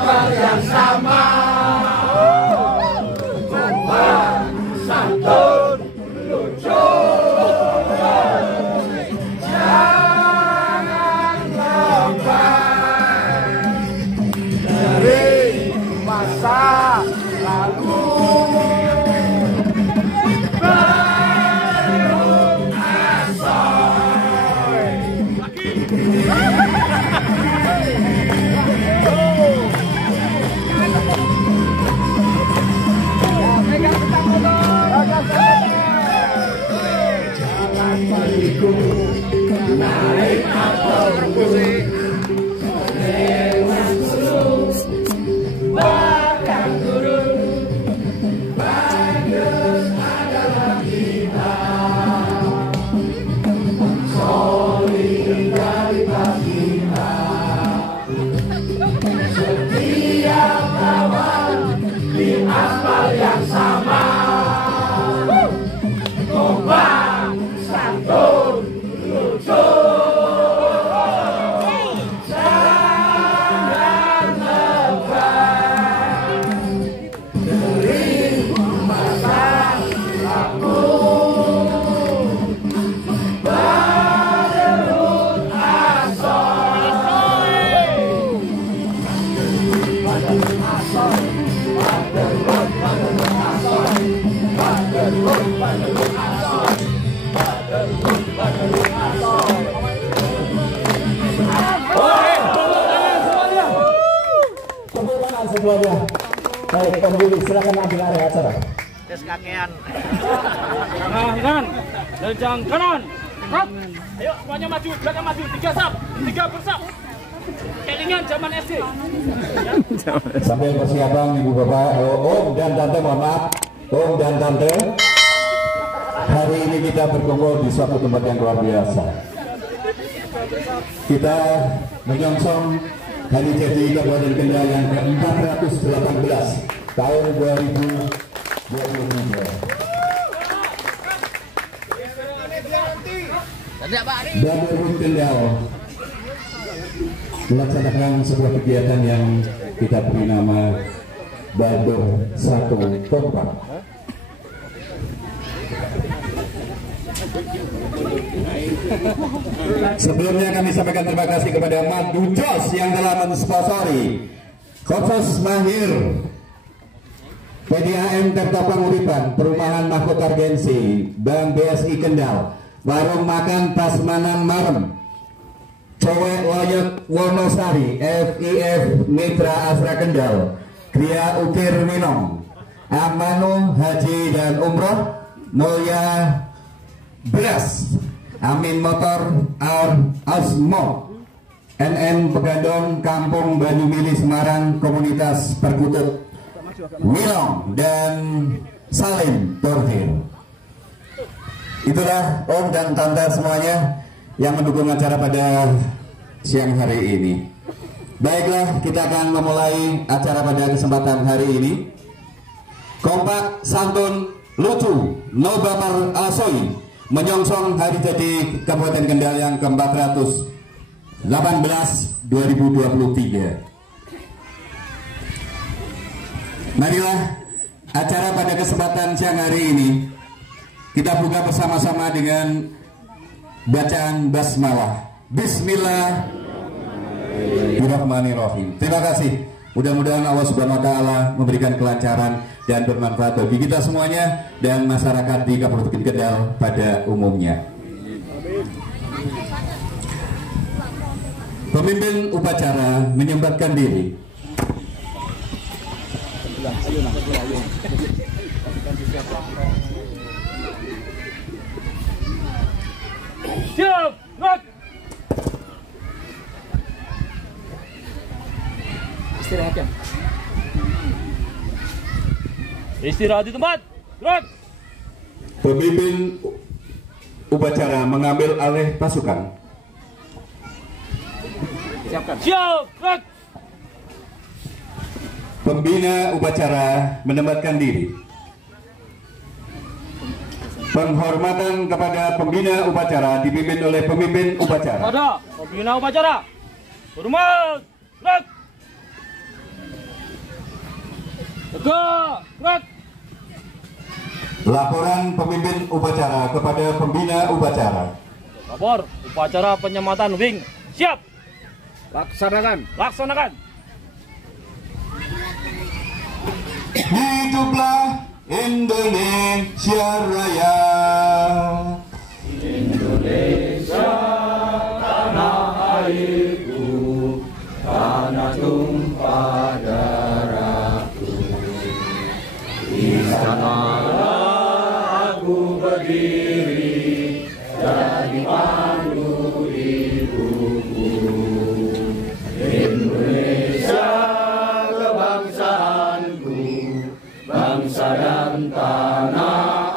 kapal yang sama. Kompak, santun, lucu. Jangan lepas dari masa lalu. Naik atau berbusik, lewat gunung, bahkan turun, bagus adalah kita. Solidaritas kita, setiap kawan di aspal yang sama. Kompak, santun, lucu. Jangan lepas dari masa lalu. Baderut asoy, baderut asoy, baderut asoy, baderut asoy. Semuanya. Baik, pemilih silakan maju ke area acara. Tes kakean. Kanan, lencang kanan. Rap. Ayo semuanya maju, belakang maju. 3 sap, 3 bersap. Kelingan zaman SD. Sampai persiapan ibu bapak, om dan tante, mohon maaf, om dan tante. Hari ini kita berkumpul di suatu tempat yang luar biasa. Kita menyongsong hari jadi Kabupaten Kendal yang ke-418 tahun 2023. Dan Kabupaten Kendal melaksanakan sebuah kegiatan yang kita beri nama Badur Satu Kompak. Sebelumnya kami sampaikan terima kasih kepada Madu Jos yang telah mensponsori Khusus Mahir PDAM Tirta Panguripan, Perumahan Mahkota Argensi, Bank BSI Kendal, Warung Makan Pasmanan Marem, Cowek Loyot Wonosari, FIF Mitra Asra Kendal, Kria Ukir Minong, Amanu Haji dan Umroh, Mulya Beras, Amin Motor Asmo, NN Pegandong, Kampung Banyumili Semarang, Komunitas Perkutut Milong, dan Salim Torhir. Itulah om dan tante semuanya yang mendukung acara pada siang hari ini. Baiklah, kita akan memulai acara pada kesempatan hari ini. Kompak, santun, lucu, no baper asoy, menyongsong hari jadi Kabupaten Kendal yang ke-418 2023. Marilah acara pada kesempatan siang hari ini kita buka bersama-sama dengan bacaan basmalah. Bismillahirrahmanirrahim. Terima kasih. Mudah-mudahan Allah Subhanahu wa taala memberikan kelancaran dan bermanfaat bagi kita semuanya dan masyarakat di Kabupaten Kendal pada umumnya. Pemimpin upacara menyempatkan diri. Siap, gerak. Istirahat ya. Istirahat di tempat. Gerak. Pemimpin upacara mengambil alih pasukan. Siapkan. Siap, gerak. Pembina upacara menempatkan diri. Penghormatan kepada pembina upacara dipimpin oleh pemimpin upacara. Ada pembina upacara. Hormat. Gerak. Tegak, gerak. Laporan pemimpin upacara kepada pembina upacara. Lapor, upacara penyematan wing. Siap. Laksanakan. Laksanakan. Hiduplah Indonesia Raya. Indonesia tanah airku, tanah tumpah darahku. Di sanalah aku berdiri jadi pandu ibuku. Indonesia kebangsaanku, bangsa dan tanah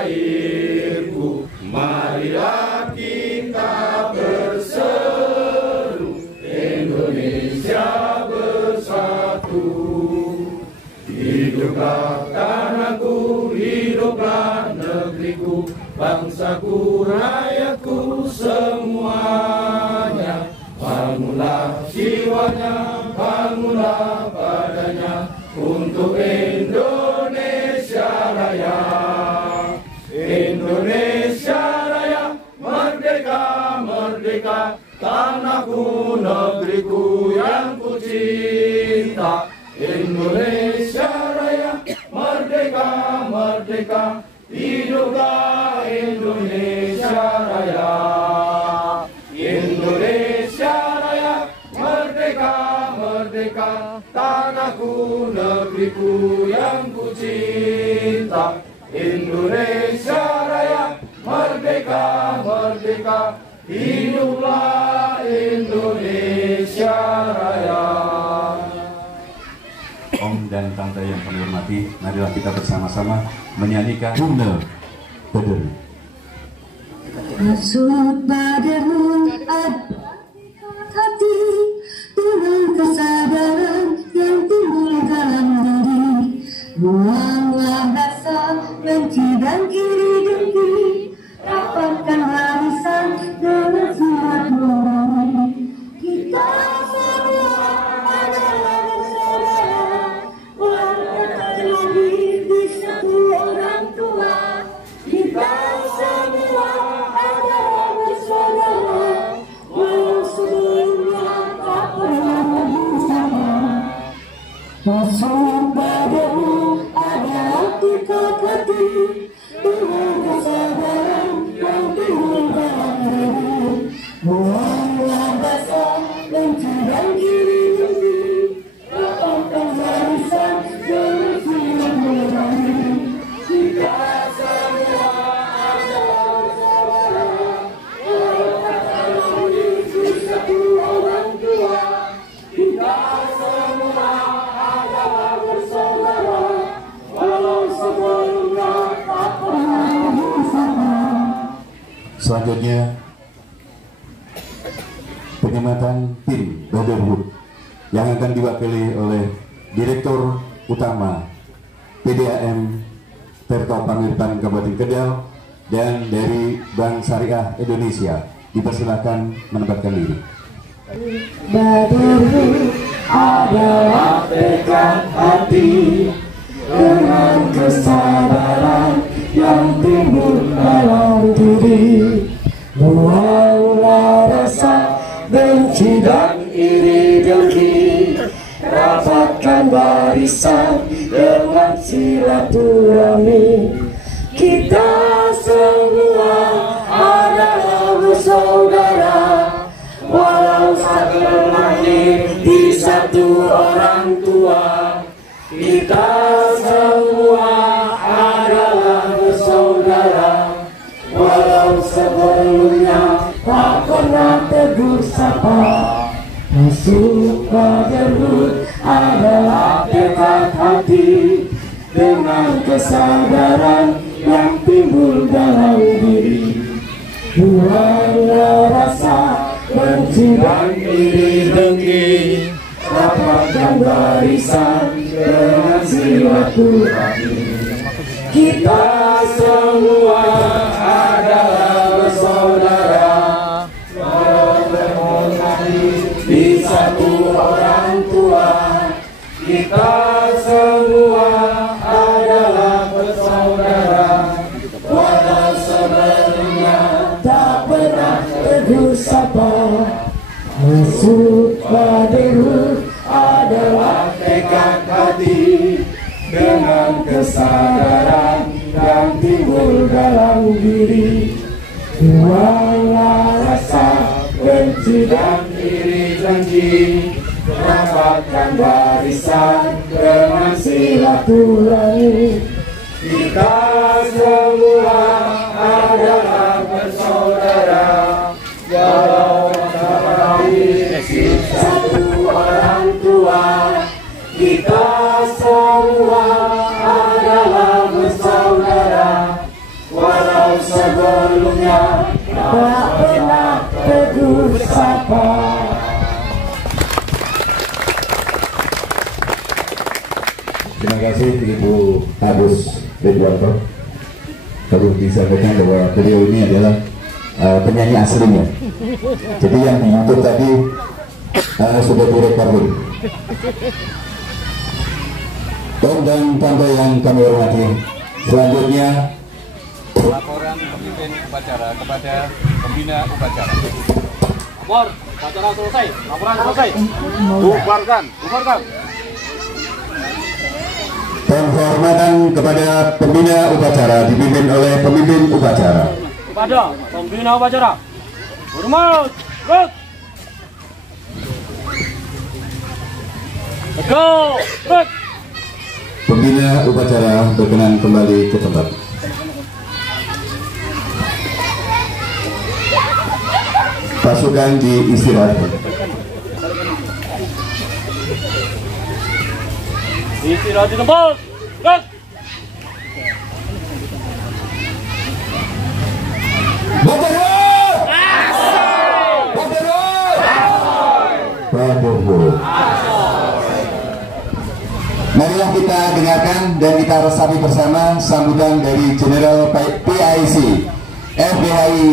airku. Marilah kita berseru, Indonesia bersatu. Hiduplah tanahku, hiduplah negeriku, bangsaku, rakyatku semuanya. Bangunlah jiwanya, bangunlah badannya untuk Indonesia Raya. Indonesia Raya, merdeka, merdeka, tanahku, negeriku yang ku cinta. Indonesia Raya, merdeka, merdeka, hiduplah Indonesia Raya. Indonesia Raya, merdeka, merdeka, tanahku, negeriku yang ku cinta. Indonesia Raya, merdeka, merdeka, hiduplah Indonesia Raya. Om dan Tante yang kami hormati, marilah kita bersama-sama menyanyikan himne Bederu. Maksud padamu ada hati dengan kesadaran yang timbul dalam diri. Buanglah rasa benci dan iri dengki, rapatkan barisan dengan silaturahmi. Kita semua adalah bersaudara, walaupun terlahir di satu orang tua. Kita semua adalah bersaudara, walau sebelumnya tak pernah bersama. Masuk padamu ada dekat hati dengan kesadaran yang timbul dalam diri. Buanglah rasa benci dan iri dengki, rapatkan barisan dengan silaturahmi. Kita semua adalah bersaudara, walaupun terlahir di satu orang tua. Kita semua adalah bersaudara, walau sebelumnya tak pernah bersama. Selanjutnya penyematan tim Brotherhood yang akan diwakili oleh Direktur Utama PDAM Perto Pangirpan Kabupaten Kendal dan dari Bank Syariah Indonesia. Dipersilakan menempatkan diri. Brotherhood adalah tekad hati dengan kesadaran yang timbul dalam diri. Buanglah rasa benci dan iri dengki, rapatkan barisan dengan silaturahmi. Kita semua adalah bersaudara, walau tak terlahir di satu orang tua. Kita semua adalah bersaudara, walau sebelumnya tak pernah tegur sapa. Masuk Brotherhood adalah tekad hati dengan kesadaran yang timbul dalam diri. Buanglah rasa benci dan iri dengki, rapatkan barisan dengan silaturahmi. Kita semua adalah bersaudara, walaupun di satu orang tua. Kita semua teguh sapa. Maksud Badarut adalah tekad hati dengan kesadaran yang timbul dalam diri. Buanglah rasa benci dan iri janji, rapatkan barisan dengan silaturahmi. Kita semua adalah bersaudara, walau satu orang tua. Kita semua adalah bersaudara, walau sebelumnya tak pernah teguh sapa. Terima kasih Ibu Agus Ridwanto. Perlu disampaikan bahwa beliau ini adalah penyanyi aslinya. Jadi yang di YouTube tadi sudah direkording. Tom dan tante yang kami hormati, selanjutnya Laporan pemimpin upacara kepada pembina upacara. Lapor, upacara selesai. Laporan selesai. Bubarkan, bubarkan. penghormatan kepada pembina upacara dipimpin oleh pemimpin upacara. Kepada pembina upacara, hormat, gerak. Tegak, gerak. Pembina upacara berkenan kembali ke tempat. Pasukan diistirahatkan. Istirahat di tempat, gerak. Badarut! Badarut! Marilah kita dengarkan dan kita resapi bersama sambutan dari Jenderal PIC FBHI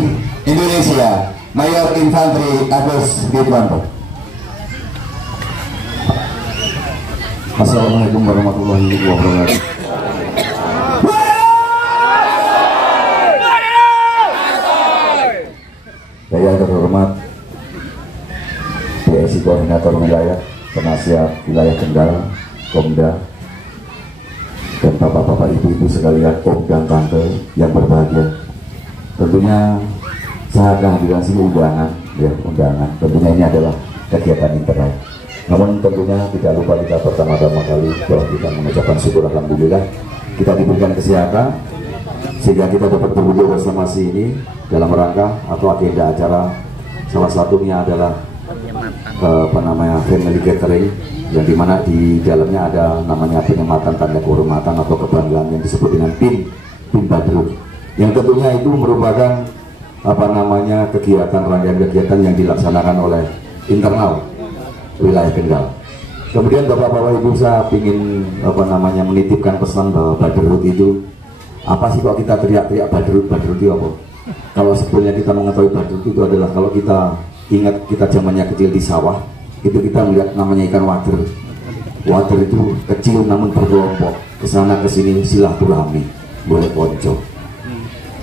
Indonesia Mayor Infantri Agus Ridwanto. Assalamualaikum warahmatullahi wabarakatuh. Saya terhormat PIC Koordinator Wilayah, Penasihat Wilayah Kendal, Komda, dan bapak-bapak ibu-ibu sekalian, om dan tante yang berbahagia. Tentunya saat kehadiran sini undangan, ya undangan. Tentunya ini adalah kegiatan internal. Namun tentunya tidak lupa kita pertama-tama kali bahwa kita mengucapkan syukur alhamdulillah kita diberikan kesehatan sehingga kita dapat berkumpul bersama sini dalam rangka atau agenda acara. Salah satunya adalah family catering, yang dimana di dalamnya ada namanya penyematan tanda kehormatan atau kebanggaan yang disebut dengan PIN Badarut, yang tentunya itu merupakan kegiatan rangkaian kegiatan yang dilaksanakan oleh internal wilayah Kendal. Kemudian bapak-bapak ibu, saya ingin menitipkan pesan bahwa Badarut itu apa sih, kok kita teriak-teriak Badarut itu apa? Kalau sebetulnya kita mengetahui Badarut itu adalah, kalau kita ingat kita zamannya kecil di sawah, itu kita melihat namanya ikan wader. Wader itu kecil namun berkelompok, kesana kesini silaturahmi, boleh ponco.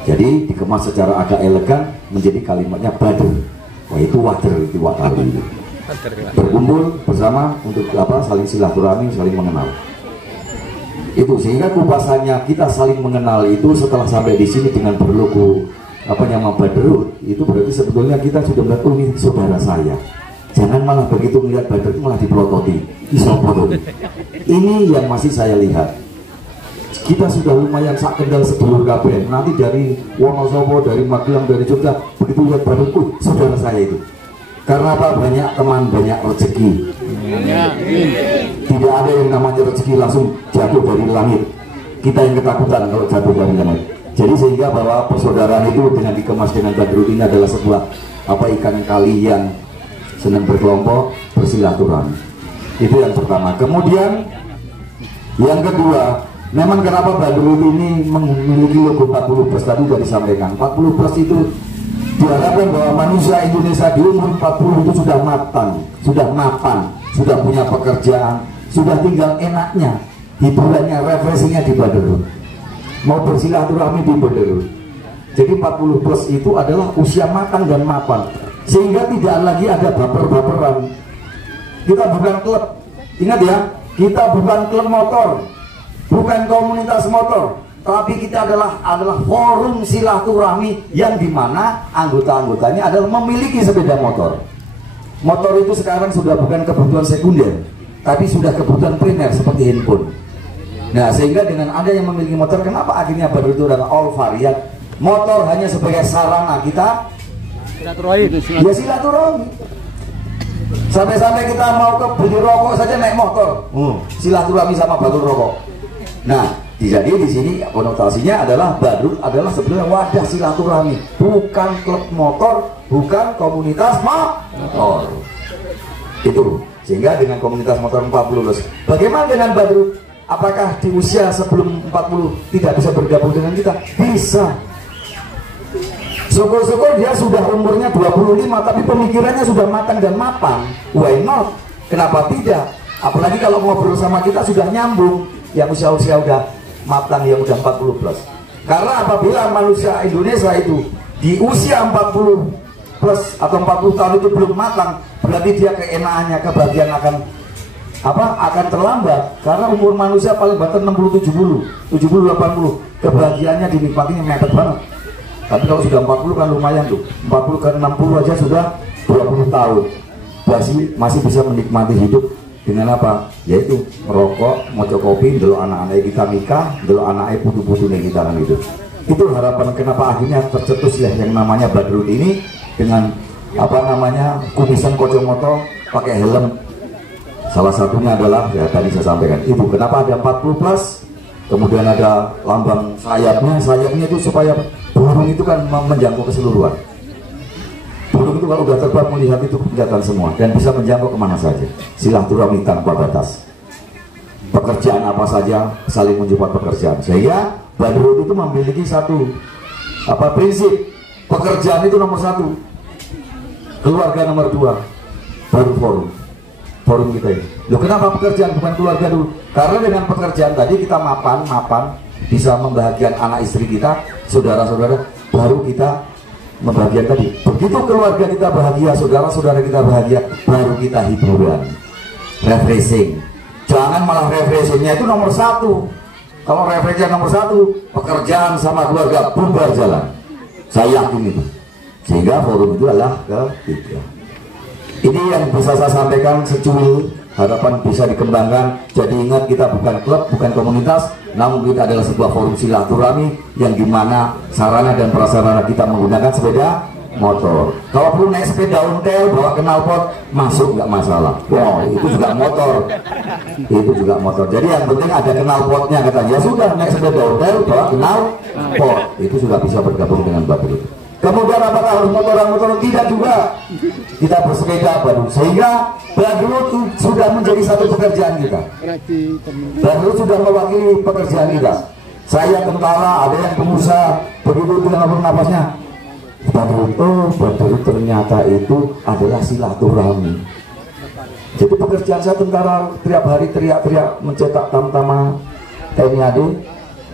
Jadi dikemas secara agak elegan menjadi kalimatnya Badur. Wah itu wader, itu wataru itu. Berkumpul bersama untuk saling silaturahmi, saling mengenal. Itu sehingga kupasannya kita saling mengenal itu setelah sampai di sini dengan berlogo Badarut, itu berarti sebetulnya kita sudah melihat ini saudara saya. Jangan malah begitu melihat Badarut malah dipelototi. Ini yang masih saya lihat. Kita sudah lumayan sak Kendal sedulur kabeh. Nanti dari Wonosobo, dari Magelang, dari Jogja, begitu lihat Badarut, saudara saya itu. Karena apa? Banyak teman, banyak rezeki. Tidak ada yang namanya rezeki langsung jatuh dari langit. Kita yang ketakutan kalau jatuh dari langit. Jadi sehingga bahwa persaudaraan itu dengan dikemas dengan Badarut ini adalah sebuah ikan kali yang senang berkelompok, bersilaturahmi. Itu yang pertama. Kemudian yang kedua, memang kenapa Badarut ini memiliki logo 40+ tadi sudah disampaikan. 40+ itu diharapkan bahwa manusia Indonesia di umur 40 itu sudah matang, sudah mapan, sudah punya pekerjaan, sudah tinggal enaknya, hiburannya, refreshingnya di Badarut. Mau bersilaturahmi di Badarut. Jadi 40 plus itu adalah usia makan dan mapan, sehingga tidak lagi ada baper-baperan. Kita bukan klub, ingat ya, kita bukan klub motor, bukan komunitas motor, tapi kita adalah forum silaturahmi yang dimana anggota-anggotanya adalah memiliki sepeda motor. Motor itu sekarang sudah bukan kebutuhan sekunder, tapi sudah kebutuhan primer seperti handphone. Nah, sehingga dengan ada yang memiliki motor, kenapa akhirnya baru itu adalah all varian. Motor hanya sebagai sarana kita ya silaturahmi. Sampai-sampai kita mau ke beli rokok saja naik motor, silaturahmi sama batur rokok. Nah, jadi di sini konotasinya adalah Badrut adalah sebenarnya wadah silaturahmi, bukan klub motor, bukan komunitas motor. Itu sehingga dengan komunitas motor 40 bagaimana dengan Badrut? Apakah di usia sebelum 40 tidak bisa bergabung dengan kita? Bisa. Syukur-syukur dia sudah umurnya 25 tapi pemikirannya sudah matang dan mapan. Why not? Kenapa tidak? Apalagi kalau ngobrol sama kita sudah nyambung, yang usia-usia udah matang, yang udah 40 plus. Karena apabila manusia Indonesia itu di usia 40 plus atau 40 tahun itu belum matang, berarti dia keenakannya, kebahagiaan akan terlambat. Karena umur manusia paling banter 60-70, 70-80, kebahagiaannya dinikmatinya mepet banget. Tapi kalau sudah 40 kan lumayan tuh, 40 ke 60 aja sudah 20 tahun masih bisa menikmati hidup dengan apa? Yaitu merokok, moco kopi, dulu anak-anak kita nikah, dulu anaknya putu-putu nih kita kan gitu. Itu harapan kenapa akhirnya tercetus ya yang namanya Badrut ini dengan kumisan kocomoto, pakai helm. Salah satunya adalah ya tadi saya sampaikan itu kenapa ada 40 plus, kemudian ada lambang sayapnya itu supaya burung itu kan menjangkau keseluruhan. Burung itu kalau udah terbang melihat itu kelihatan semua dan bisa menjangkau kemana saja. Silaturahmi tanpa batas. Pekerjaan apa saja saling menjupat pekerjaan. Sehingga Badrut itu memiliki satu prinsip, pekerjaan itu nomor 1, keluarga nomor 2, baru forum kita ini. Loh, kenapa pekerjaan bukan keluarga dulu? Karena dengan pekerjaan tadi kita mapan bisa membahagiakan anak istri kita, saudara-saudara, baru kita membahagiakan tadi. Begitu keluarga kita bahagia, saudara-saudara kita bahagia, baru kita hiburan, refreshing. Jangan malah refreshingnya itu nomor 1. Kalau refreshing nomor 1, pekerjaan sama keluarga bubar jalan. Saya yakin itu. Sehingga forum itu adalah ketiga. Ini yang bisa saya sampaikan secuil, harapan bisa dikembangkan. Jadi ingat, kita bukan klub, bukan komunitas, namun kita adalah sebuah forum silaturahmi yang dimana sarana dan prasarana kita menggunakan sepeda motor. Kalau perlu naik sepeda ontel, bawa knalpot, masuk nggak masalah. Wow, itu juga motor. Itu juga motor. Jadi yang penting ada knalpotnya, katanya. Ya sudah, naik sepeda ontel, bawa knalpot, itu sudah bisa bergabung dengan Badrut. Kemudian apakah harus motor? Tidak juga. Kita bersepeda baru, sehingga Badrut sudah menjadi satu pekerjaan kita. Badrut sudah mewakili pekerjaan kita. Saya tentara, ada yang pengusaha, begitu dengan napasnya. Badrut ternyata itu adalah silaturahmi. Jadi pekerjaan saya tentara, tiap hari teriak-teriak mencetak tamtama TNI AD.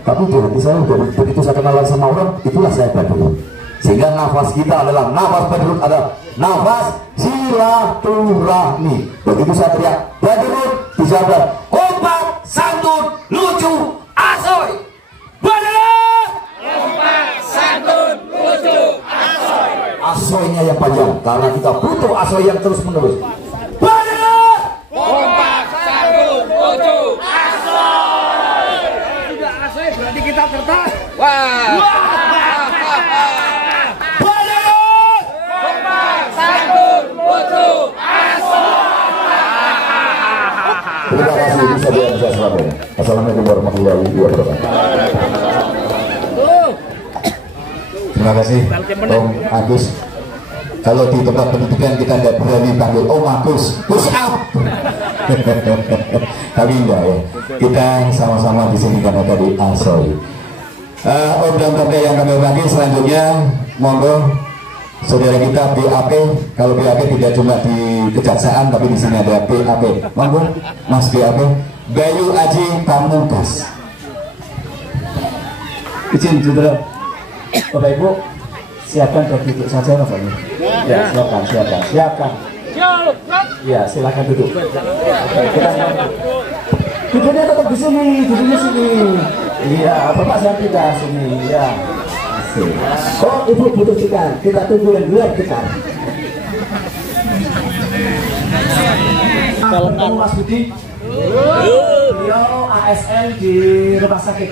Tapi di hati saya begitu saya kenalan sama orang, itulah saya Badrut. Sehingga nafas kita adalah nafas Badrut, adalah nafas silaturahmi. Begitu saya teriak Badrut, dijawab kompak, santun, lucu, asoy. Badrut, kompak, santun, lucu, asoy. Asoynya yang panjang karena kita butuh asoy yang terus menerus. Badrut, kompak, santun, lucu, asoy. Tidak asoy berarti kita tertarik. Wah. Terima kasih, bisa dianggap selamat. Assalamualaikum warahmatullahi wabarakatuh. Terima kasih Om Agus. Kalau di tempat pendidikan kita tidak berani panggil Om Agus, push up. Tapi enggak ya. Kita sama-sama di sini karena tadi asoy. Om dan Tante yang kami hormati, selanjutnya monggo saudara kita BAP. Kalau BAP tidak cuma di kejaksaan, tapi di sini ada BAP. Monggo Mas BAP, Bayu Aji Pamungkas. Izin saudara. Bapak Ibu siapkan dan duduk saja Bapak Ibu. Ya, siapkan. Ya, silakan duduk. Duduknya tetap di sini, duduknya sini. Iya, Bapak saya pindah sini. Ya. Asik. Oh, Ibu butuh tikar. Kita tunggu yang luar tikar. Ketemu Mas Budi. Beliau ASN di rumah sakit.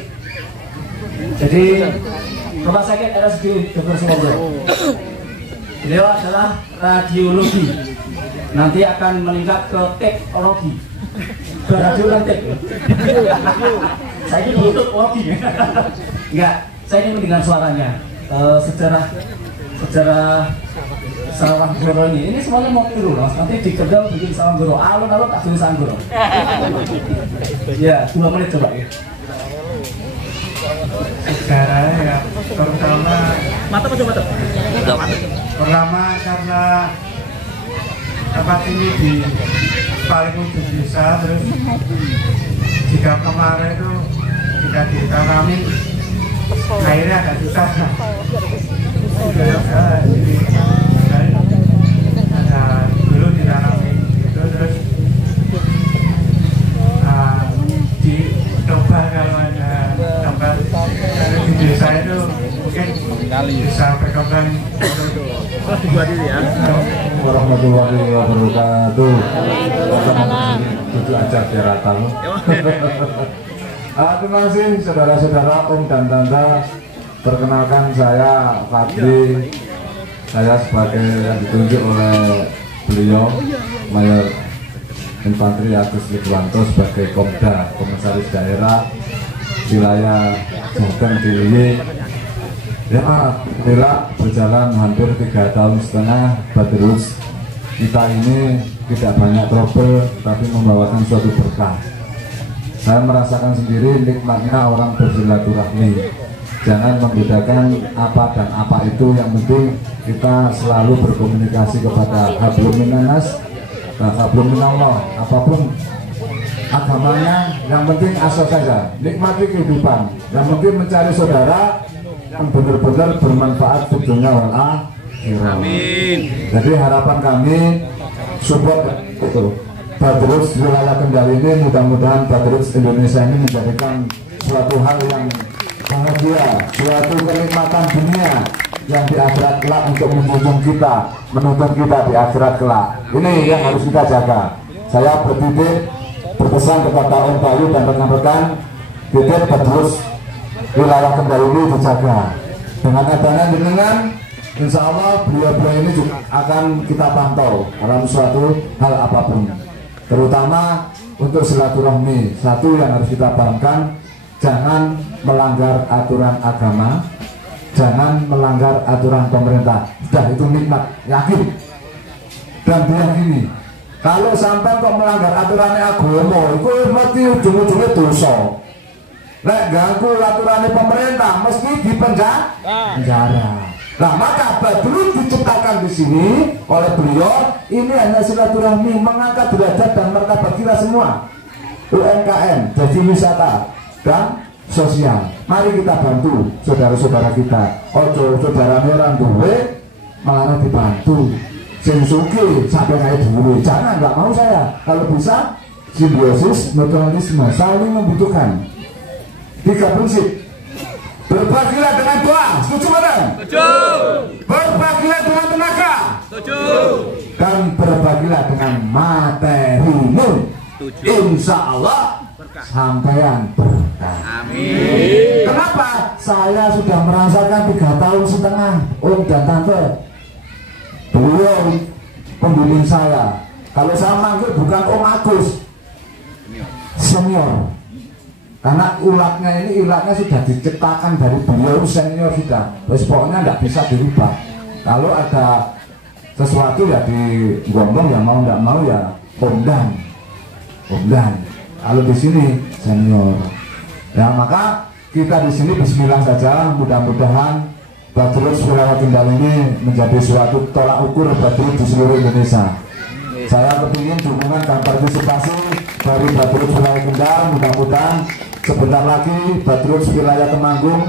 Jadi rumah sakit RSUD Dr. Suwondo. Beliau adalah radiologi. Nanti akan meningkat ke teknologi. Radio dan tek. Saya ini butuh logi. Enggak, saya ingin mendengar suaranya. Sejarah Sawang Goro ini semuanya mau tiru loh. Nanti di Kendal bikin Sawang Goro, alun-alun tak tulis Sawang Goro. Ya, 2 menit coba ya. Sejarah ya, pertama karena tempat ini di paling ujung desa, terus jika kemarin itu jika ditanami airnya agak susah. Jadi ada dulu ditanami itu, terus dicoba kalau ada tempat di desa itu mungkin bisa berkembang. Warahmatullahi wabarakatuh. Duduk aja biar rata. Terima kasih saudara-saudara, om dan tante. Perkenalkan saya Fadli. Saya sebagai yang ditunjuk oleh beliau Mayor Infanteri Agus Lidwanto sebagai Komda, Komisaris Daerah wilayah Jateng DIY. Ya, alhamdulillah berjalan hampir 3,5 tahun Badrus kita ini tidak banyak trouble, tapi membawakan suatu berkah. Saya merasakan sendiri nikmatnya orang bersilaturahmi. Jangan membedakan apa dan apa itu, yang penting kita selalu berkomunikasi kepada hablum minannas dan hablum minallah. Apapun agamanya, yang penting asal saja nikmati kehidupan. Yang penting mencari saudara yang benar-benar bermanfaat di dunia wal akhirah. Amin. Jadi harapan kami support itu Badrus wilayah Kendal ini, mudah-mudahan Badrus Indonesia ini menjadikan suatu hal yang bahagia, suatu kenikmatan dunia yang di akhirat kelak untuk menuntun kita di akhirat kelak. Ini yang harus kita jaga. Saya berpesan kepada Om Bayu dan rekan-rekan, titik Badrus wilayah Kendal ini dijaga. Dengan adanya jenengan, insya Allah beliau-beliau ini juga akan kita pantau dalam suatu hal apapun, terutama untuk silaturahmi. Satu yang harus kita pahamkan, jangan melanggar aturan agama, jangan melanggar aturan pemerintah. Sudah itu nikmat, yakin. Dan biar gini, kalau sampai kok melanggar aturannya agama, itu mesti ujung-ujungnya dosa. Nek ganggu aturan pemerintah mesti di penjara. Nah, maka Badrus diciptakan di sini oleh beliau ini hanya silaturahmi, mengangkat derajat dan martabat kita semua. UMKM jadi wisata dan sosial. Mari kita bantu saudara-saudara kita. Ojo saudara merah duwe malah dibantu. Sing sugih sampai naik dulu. Jangan, nggak mau saya. Kalau bisa simbiosis, mutualisme, saling membutuhkan. 3 prinsip. Berbagilah dengan doa, setuju madam? Setuju. Berbagilah dengan tenaga, setuju. Dan berbagilah dengan materimu, insya Allah sampean berkah. Amin. Kenapa? Saya sudah merasakan 3,5 tahun om dan tante. Beliau pembimbing saya. Kalau saya manggil bukan Om Agus, senior. Karena ilatnya sudah diciptakan dari beliau, senior sudah. Terus pokoknya tidak bisa dirubah. Kalau ada sesuatu ya digonggong, ya mau tidak mau ya omdan. Kalau di sini senior. Ya maka kita di sini bismillah saja. Mudah-mudahan Badrus wilayah Kendal ini menjadi suatu tolak ukur Badrus di seluruh Indonesia. Saya kepingin dukungan dan partisipasi dari Badrus wilayah Kendal. Mudah-mudahan sebentar lagi Badrus wilayah Temanggung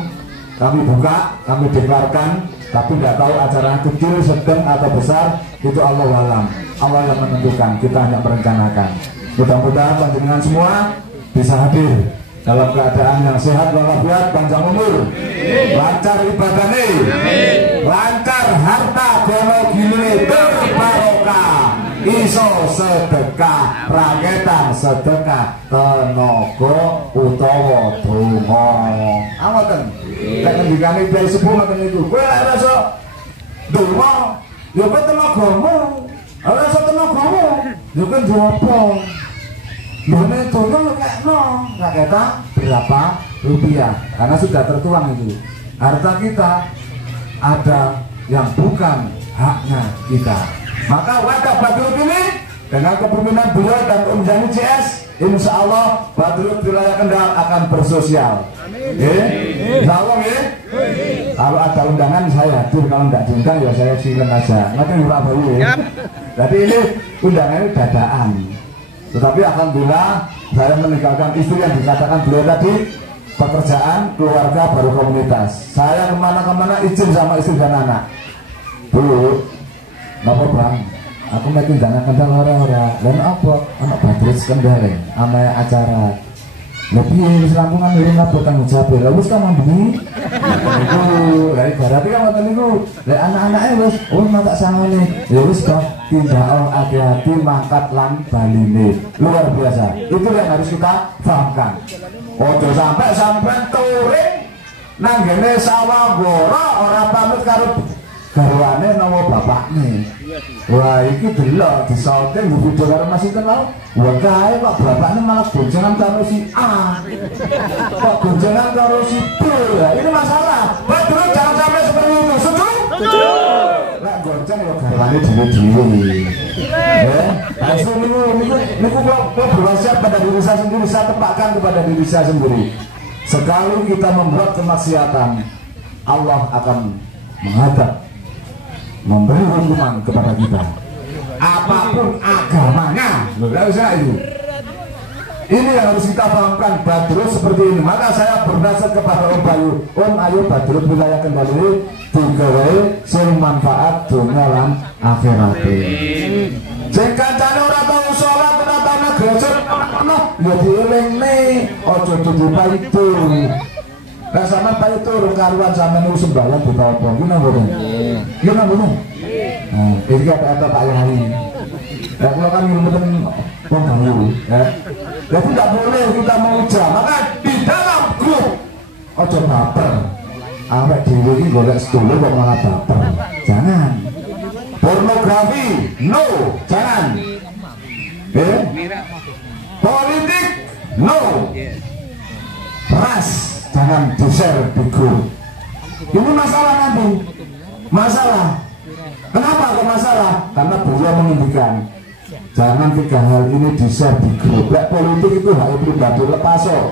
kami buka, kami deklarkan, tapi nggak tahu acara kecil, sedang atau besar, itu Allah alam. Allah yang menentukan, kita hanya merencanakan. Mudah-mudahan panjenengan semua bisa hadir dalam keadaan yang sehat walafiat, panjang umur, lancar ibadahnya, lancar harta gono gini berbarokah, iso sedekah, raketan sedekah, tenaga utawa donga. Amoten, lek ngendikane Kyai Sepuh ngoten niku, kowe lek rasa donga, ya kowe tenagamu, ora rasa tenagamu, ya kowe njopo. Dona donga kekno, raketan berapa rupiah? Karena sudah tertuang itu. Harta kita ada yang bukan haknya kita. Maka wadah Badrut ini dengan kepemimpinan beliau dan Om Jani CS, insya Allah Badrut wilayah Kendal akan bersosial. Insya Allah ya. Kalau ada undangan saya hadir, kalau tidak diundang ya saya silen aja. Nanti Pak Bayu ya. Jadi ini undangannya dadaan. Tetapi alhamdulillah saya meninggalkan istri yang dikatakan beliau tadi, pekerjaan, keluarga, baru komunitas. Saya kemana-kemana izin sama istri dan anak. Bu, napa bang? Aku mau tindakan Kendal ora-ora. Dan apa? Anak Badrut Kendal, sama acara. Lebih wis rampungan urung apa tanggung jawab. Lah wis kan mandiri. Niku, lha ibarat kan ngoten niku. Lek anak-anake wis tak sangone. Ya wis kok tindak hati-hati mangkat lan baline. Luar biasa. Itu yang harus kita pahamkan. Ojo sampai touring nang ngene sawah gora ora pamit karo garwane nama bapakne. Wah, iki delok disaute video karo Mas Inten lho. Wah, kae kok bapakne malah goncengan karo si A. Kok goncengan karo si B. Ini masalah. Badrut jangan sampai seperti itu. Setuju? Lah gonceng ya garwane dhewe-dhewe. Ya, asli niku kok berwasiat pada diri saya sendiri, saya tepakkan kepada diri saya sendiri. Sekali kita membuat kemaksiatan, Allah akan menghadap, memberi hukuman kepada kita apapun agamanya. Nggak usah itu. Ini yang harus kita pahamkan. Badrut seperti ini. Maka saya bernasihat kepada Om Bayu, Om ayo Badrut wilayah Kendal ini digawe sing manfaat dunia lan akhirat. Sing kancane ora tau salat ora tau ngegeser ya dielingne aja dudu paitu. Lah sampean paitu karuan sampean niku sembahyang ditopo. Ki nang mboten? Ki nang mboten? Nah, iki apa Pak Yai. Lah kula kan mboten wong Bayu, ya. Jadi tidak boleh kita mengujar. Maka di dalam grup aja baper. Awak dhewe iki golek sedulur kok malah baper. Jangan. Pornografi, no, jangan. Politik, no. Ras, jangan di-share di grup. Ini masalah nanti. Masalah. Kenapa kok masalah? Karena beliau menginginkan jangan 3 hal ini di-share di grup. Lek politik itu hak pribadi, lepas kok.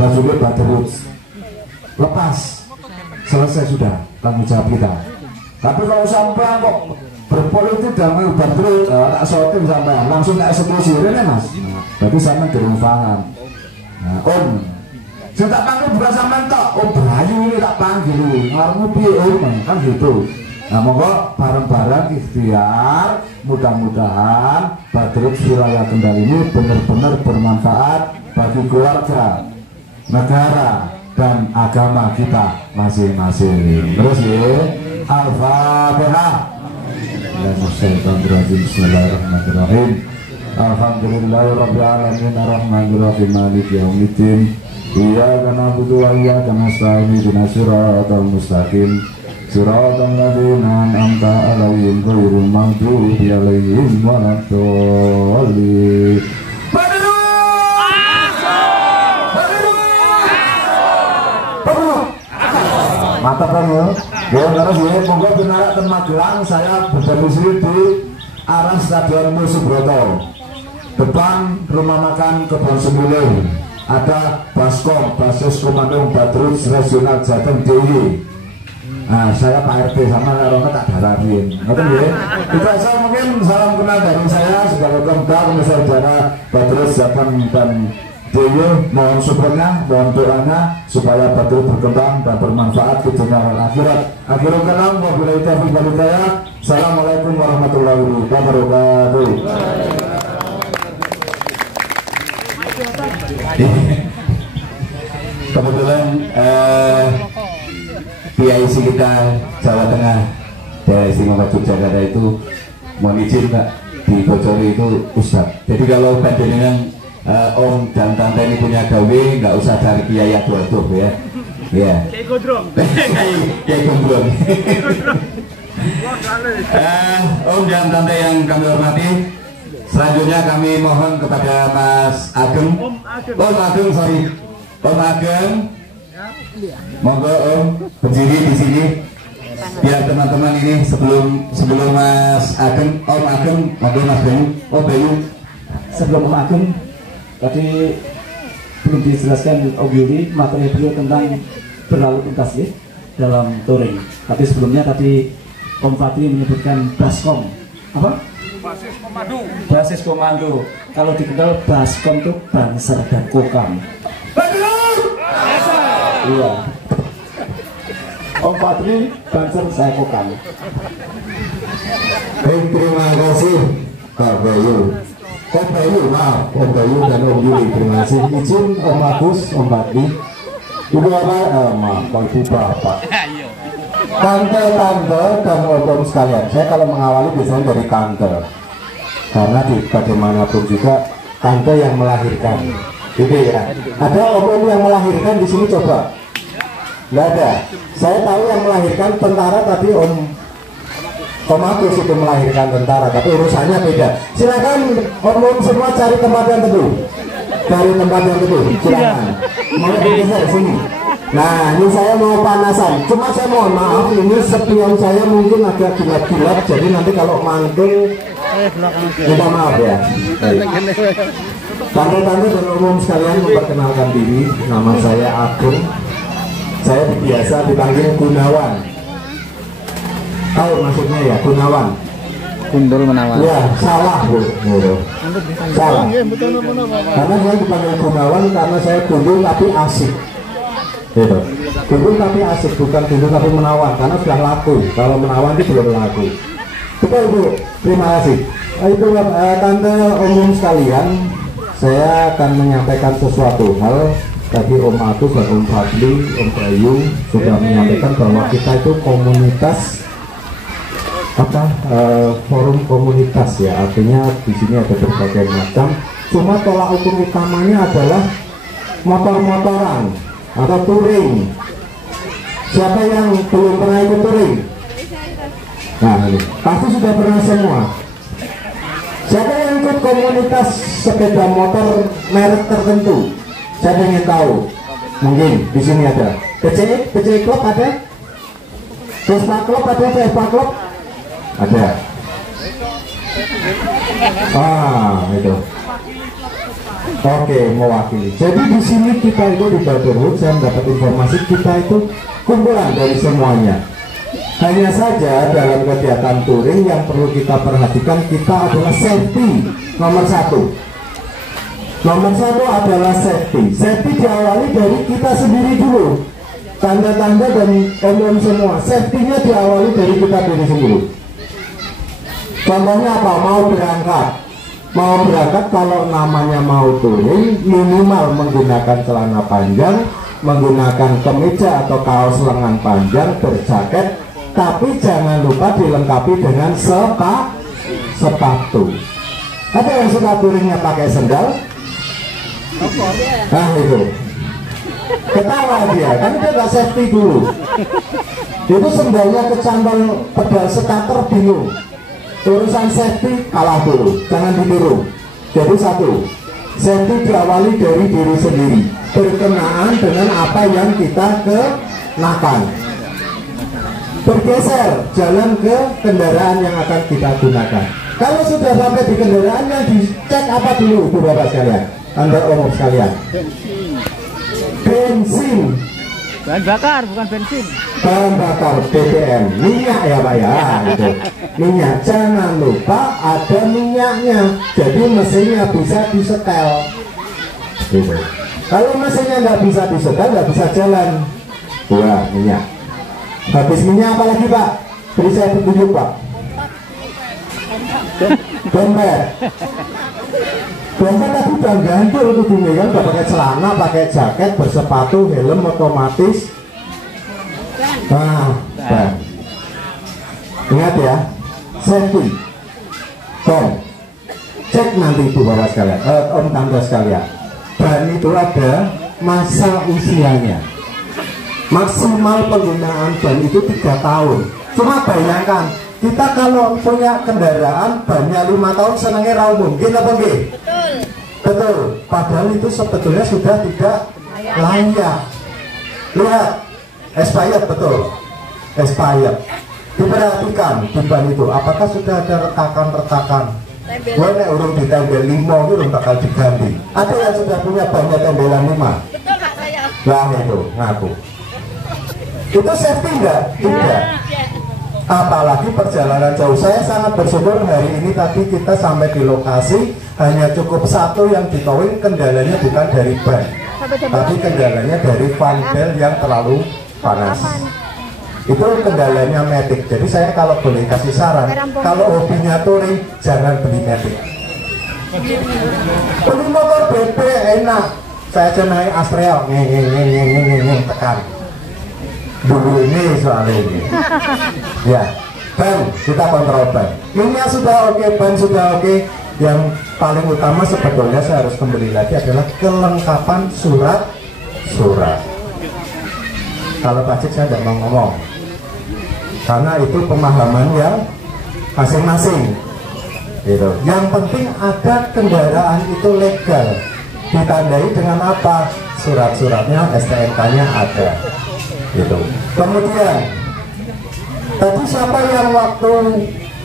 Badrut Badrut. Lepas. Selesai sudah tanggung jawab kita. Tapi kalau sampai kok berpolitik dengan Badrut, tak shooting sampai langsung eksekusi ini mas. Berarti sama belum paham. Nah, Om, saya tak panggil bukan sama tok. Om Bayu ini tak panggil, ngarmu piye Om, kan gitu. Nah, moga bareng-bareng ikhtiar, mudah-mudahan Badrut wilayah Kendal ini benar-benar bermanfaat bagi keluarga, negara, dan agama kita masing-masing. Terus ya, Al-Fatihah. Bismillahirrahmanirrahim. Alhamdulillahirabbil alamin arrahmanir rahim maliki yaumiddin. Iyyaka na'budu wa iyyaka nasta'in ihdinas siratal mustaqim. Siratal ladzina an'amta 'alaihim ghairil maghdubi 'alaihim waladdallin. Mantap kan ya? Ya terus ya, monggo pinarak ten Magelang, saya berdomisili di arah Stadion Subroto, depan rumah makan Kebon Sembilan. Ada Baskom, Basis Komando Badrut Regional Jateng DIY. Nah, saya Pak RT sama Rono tak darahin. Ngerti ya? Itu aja mungkin salam kenal dari saya sebagai Pemda Komisaris Udara Badrut Jateng dan Dewi, mohon supportnya, mohon doanya supaya betul berkembang dan bermanfaat di dunia dan akhirat. Akhirul kalam, wabillahi taufiq wal hidayah. Assalamualaikum warahmatullahi wabarakatuh. Kebetulan PIC kita Jawa Tengah Daerah Istimewa Yogyakarta itu mohon izin Pak dibocori itu Ustadz. Jadi kalau bandingan Om dan Tante ini punya gawe, nggak usah cari kiai adu-adu ya. Ya. Kiai Gondrong. Kiai Gondrong. Om dan Tante yang kami hormati, selanjutnya kami mohon kepada Mas Ageng. Om Ageng, sorry. Om Ageng. Monggo Om berdiri di sini. Biar teman-teman ini sebelum Mas Ageng, Om Ageng, monggo Mas Bayu. Om Bayu. Sebelum Om Ageng, tadi belum dijelaskan Om Yuli materi beliau tentang berlalu lintas ya, dalam touring. Tapi sebelumnya tadi Om Fadli menyebutkan Baskom. Apa? Basis komando. Basis komando. Kalau dikenal Baskom itu Banser dan Kokam. Iya. Om Fadli Banser, saya Kokam. Baik, terima kasih Pak Bayu. Om Bayu, maaf, Om Bayu dan Om Yuli, terima kasih. Izin Om Agus, Om Fadli. Ibu apa? Maaf, Bang Bapak. Tante-tante dan om sekalian, saya kalau mengawali biasanya dari tante, karena di bagaimanapun juga tante yang melahirkan, gitu ya. Ada om yang melahirkan di sini coba? Nggak ada. Saya tahu yang melahirkan tentara tadi Om Agus itu melahirkan tentara, tapi urusannya beda. Silakan om semua cari tempat yang teduh, cari tempat yang teduh. Silakan. Mau bergeser sini. Nah, ini saya mau panasan. Cuma saya mohon maaf, ini spion saya mungkin agak gelap-gelap, jadi nanti kalau mantul minta maaf ya. Tante-tante dan umum sekalian memperkenalkan diri. Nama saya Agung. Saya biasa dipanggil Gunawan. Tahu maksudnya ya, Gunawan. Gundul menawan. Ya, salah Bu. Salah. Karena saya dipanggil Gunawan karena saya gundul tapi asik. Gitu. Gundul tapi asik, bukan gundul tapi menawan, karena sudah laku. Kalau menawan itu belum laku. Betul Bu, terima kasih. Itu tante umum sekalian, saya akan menyampaikan sesuatu hal. Tadi Om Agus dan Om Fadli, Om Bayu sudah menyampaikan bahwa kita itu komunitas forum komunitas ya, artinya di sini ada berbagai macam. Cuma tolak ukur utamanya adalah motor-motoran atau touring. Siapa yang belum pernah ikut touring? Nah ini pasti sudah pernah semua. Siapa yang ikut komunitas sepeda motor merek tertentu? Saya ingin tahu. Mungkin di sini ada PCI Club ada, Vespa Club ada, Vespa Club ada. Itu. Oke, mewakili. Jadi di sini kita itu di Brotherhood, saya mendapat informasi kita itu kumpulan dari semuanya. Hanya saja dalam kegiatan touring yang perlu kita perhatikan, kita adalah safety nomor satu. Nomor satu adalah safety. Safety diawali dari kita sendiri dulu. Tanda-tanda dan om semua. Safety-nya diawali dari kita sendiri. Contohnya apa? Mau berangkat kalau namanya mau touring, minimal menggunakan celana panjang, menggunakan kemeja atau kaos lengan panjang, berjaket, tapi jangan lupa dilengkapi dengan sepatu. Ada yang suka touringnya pakai sendal? Nah itu ketawa dia, kan dia nggak safety dulu. Itu sendalnya kecantol pedal starter bingung. Urusan safety kalah dulu, jangan ditiru. Jadi satu, safety diawali dari diri sendiri, berkenaan dengan apa yang kita kenakan. Bergeser jalan ke kendaraan yang akan kita gunakan. Kalau sudah sampai di kendaraan, yang dicek apa dulu, Bapak sekalian? Anda umum sekalian. Bensin. Bahan bakar, bukan bensin. Bahan bakar BBM, minyak ya Pak ya. Gitu. Minyak, jangan lupa ada minyaknya. Jadi mesinnya bisa disetel. gitu. Kalau mesinnya nggak bisa disetel, nggak bisa jalan. Wah, minyak. Habis minyak apa lagi Pak? Beri saya petunjuk Pak. Dompet. Dompet tadi udah ganjil itu dunia kan, udah pakai celana, pakai jaket, bersepatu, helm otomatis. Nah, ban. Ingat ya, safety. Ban. Cek nanti itu Bapak sekalian, Om Tante sekalian. Ban itu ada masa usianya. Maksimal penggunaan ban itu 3 tahun. Cuma bayangkan, kita kalau punya kendaraan bannya 5 tahun senangnya raw mungkin apa enggak? Betul. Betul. Padahal itu sebetulnya sudah tidak layak. Lihat, expired betul. Expired. Diperhatikan di ban itu, apakah sudah ada retakan-retakan? Gue nek urung ditembel 5 itu belum bakal diganti. Ada yang sudah punya bannya tembelan 5? Betul Pak saya. Lah itu ngaku. Itu safety enggak? Tidak. Apalagi perjalanan jauh. Saya sangat bersyukur hari ini tadi kita sampai di lokasi hanya cukup satu yang ditowing, kendalanya bukan dari ban, tapi kendalanya dari fan belt yang terlalu panas. Itu kendalanya Matic. Jadi saya kalau boleh kasih saran, kalau hobinya touring jangan beli Matic. Beli motor BP enak. Saya aja naik Astrea, tekan. Dulu ini soal ini. Ya, ban kita kontrol ban. Minyak sudah oke, ban sudah oke. Yang paling utama sebetulnya saya harus kembali lagi adalah kelengkapan surat. Kalau pajak saya tidak mau ngomong, karena itu pemahaman yang masing-masing. Gitu. Yang penting ada kendaraan itu legal, ditandai dengan apa? Surat-suratnya, STNK-nya ada. Gitu. Kemudian tadi siapa yang waktu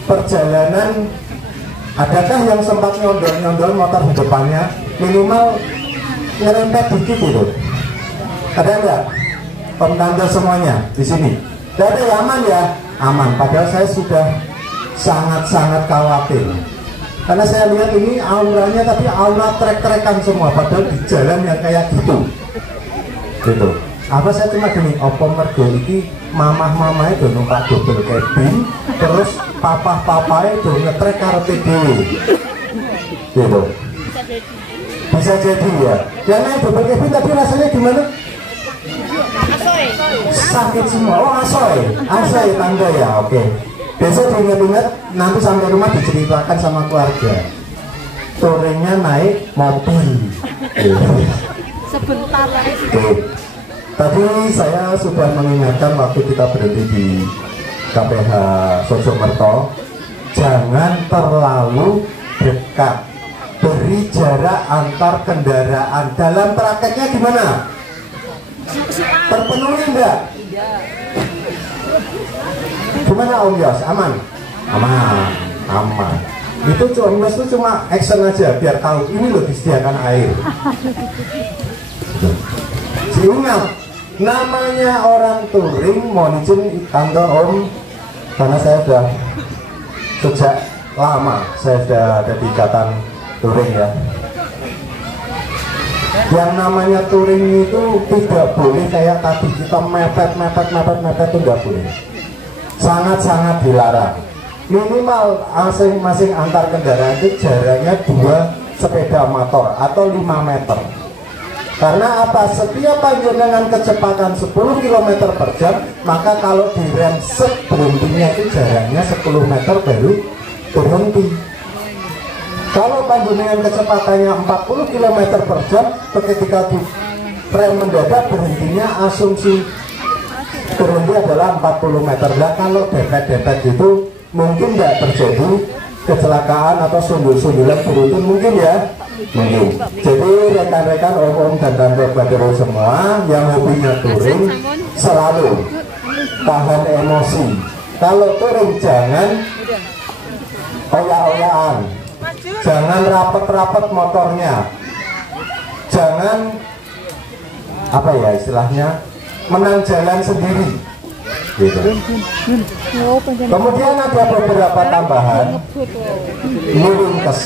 perjalanan, adakah yang sempat nyondol motor di depannya minimal nyerempet dikit itu? Ada enggak? Om Tante semuanya di sini. Tidak ada yang aman ya? Aman. Padahal saya sudah sangat-sangat khawatir. Karena saya lihat ini auranya, tapi aura trek-trekan semua. Padahal di jalan yang kayak gitu. Gitu. Apa saya cuma gini, opo mergo iki mamah-mamah itu numpak double cabin, terus papa-papa itu ngetrek karepe dhewe. Gitu. Bisa jadi ya. Yang naik double cabin tapi rasanya gimana? Asoy. Sakit semua. Oh asoy tangga ya. Oke. Besok diingat-ingat, nanti sampai rumah diceritakan sama keluarga. Touringnya naik mobil. Sebentar lagi. Tadi saya sudah mengingatkan waktu kita berhenti di KPH Sojomerto, jangan terlalu dekat, beri jarak antar kendaraan. Dalam prakteknya gimana? Terpenuhi enggak? Gimana Om Yos? Aman? Aman. Itu cuma action aja biar tahu ini loh disediakan air. Ingat, namanya orang touring, mohon izin Tante Om, karena saya sudah sejak lama saya sudah ada di ikatan touring ya. Yang namanya touring itu tidak boleh kayak tadi kita mepet itu nggak boleh. Sangat-sangat dilarang. Minimal masing-masing antar kendaraan itu jaraknya 2 sepeda motor atau 5 meter. Karena apa? Setiap panjang kecepatan 10 km per jam, maka kalau direm berhentinya itu jaraknya 10 meter baru berhenti. Kalau panjang kecepatannya 40 km per jam, ketika di rem mendadak berhentinya asumsi berhenti adalah 40 meter. Nah kalau depet-depet itu mungkin tidak terjadi kecelakaan atau sundul-sundulan beruntun, mungkin ya. Mungkin. Jadi rekan-rekan Om dan Tante Badero semua yang hobinya touring selalu tahan emosi. Kalau touring jangan oyak-oyakan, jangan rapet-rapet motornya, jangan apa ya istilahnya menang jalan sendiri. gitu. Kemudian ada beberapa tambahan Nurinkes.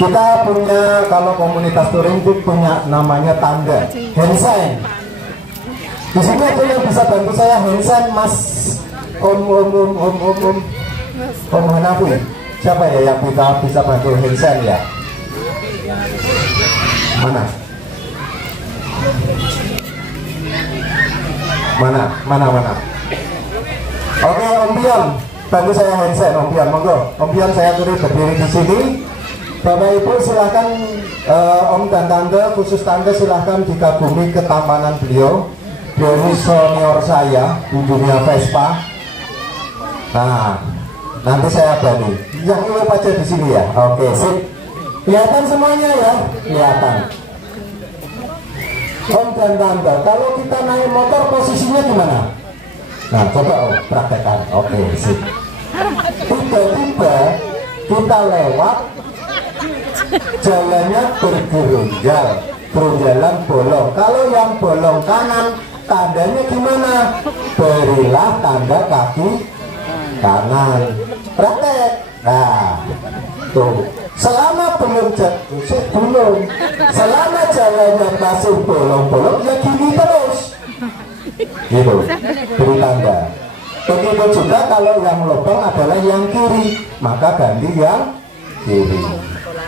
Kita punya, kalau komunitas touring punya namanya tanda Hansen. Di sini ada yang bisa bantu saya Hansen, Mas Om Hanafi. Siapa ya yang bisa bantu Hansen ya? Mana? Oke, Om Pion, bantu saya Hansen, Om Pion, monggo. Om Pion, saya turut berdiri di sini. Bapak Ibu silahkan, Om dan Tante, khusus Tante silahkan dikagumi ketampanan beliau. Beliau senior saya di dunia Vespa. Nah, nanti saya bantu. Yang ini aja di sini ya. Oke, sip. Kelihatan semuanya ya, kelihatan. Om dan Tante, kalau kita naik motor posisinya gimana? Nah, coba Om praktekkan. Oke, sip. Tiba-tiba kita lewat, jalannya bergerunjal, gerunjalan bolong. Kalau yang bolong kanan, tandanya gimana? Berilah tanda kaki kanan. Praktek. Nah, tuh. Selama belum selama jalannya masih bolong-bolong, ya gini terus. Gitu, beri tanda. Begitu juga kalau yang lubang adalah yang kiri, maka ganti yang kiri.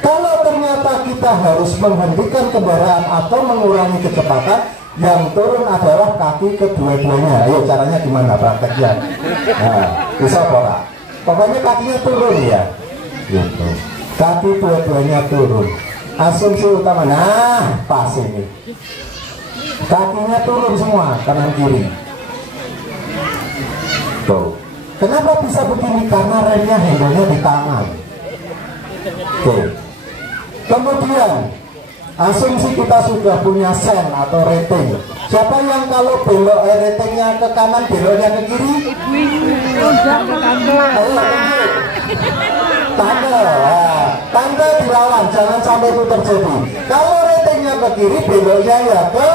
Kalau ternyata kita harus menghentikan kendaraan atau mengurangi kecepatan, yang turun adalah kaki kedua-duanya. Ayo caranya gimana prakteknya? Nah, bisa pora. Pokoknya kakinya turun ya. Gitu. Kaki dua-duanya turun. Asumsi utama. Nah, pas ini. Kakinya turun semua kanan kiri. Tuh. Kenapa bisa begini? Karena remnya handle-nya di tangan. Oke. Kemudian asumsi kita sudah punya sen atau rating. Siapa yang kalau belok ratingnya ke kanan, beloknya ke kiri? Tanda dilawan, jangan sampai itu terjadi. Kalau ratingnya ke kiri, beloknya ya ke